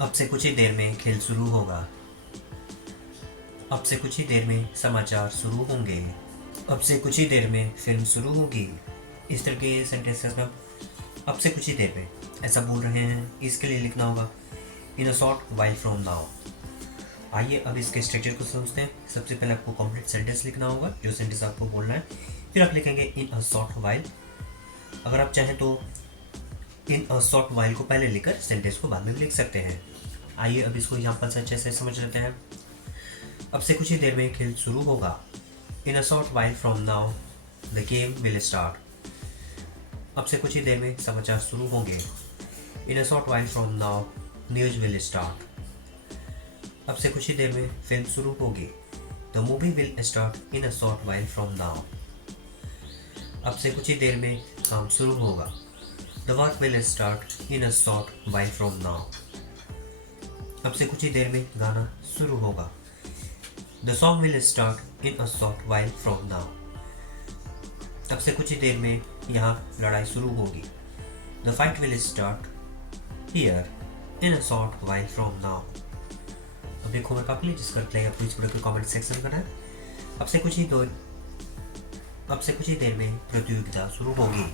अब से कुछ ही देर में खेल शुरू होगा। अब से कुछ ही देर में समाचार शुरू होंगे। अब से कुछ ही देर में फिल्म शुरू होगी। इस तरह के सेंटेंसेस में अब से कुछ ही देर में ऐसा बोल रहे हैं, इसके लिए लिखना होगा in a short while from now. आइए अब इसके स्ट्रक्चर को समझते हैं। सबसे पहले आपको कंप्लीट सेंटेंस लिखना होगा, जो सेंटेंस आपको बोलना है। फिर आप लिखेंगे इन अ शॉर्ट वाइल। अगर आप चाहें तो इन अ शॉर्ट वाइल को पहले लिखकर सेंटेंस को बाद में भी लिख सकते हैं। आइए अब इसको एग्जाम्पल से अच्छे से समझ लेते हैं। अब से कुछ ही देर में खेल शुरू होगा। In a short while from now the game will start. अब से कुछ ही देर में समाचार शुरू होंगे। In a short while from now news will start. अब से कुछ ही देर में फिल्म शुरू होगी। The movie will start in a short while from now. अब से कुछ ही देर में काम शुरू होगा। The work will start in a short while from now. अब से कुछ ही देर में गाना शुरू होगा। The song will start in a short while from now. अब से कुछ ही देर में यहाँ लड़ाई शुरू होगी। The fight will start here in a short while from now. अब देखो मैं काफी जिसका रिप्लाई आपको इस पूरे के कमेंट सेक्शन करना है। अब से कुछ ही देर में प्रतियोगिता शुरू होगी।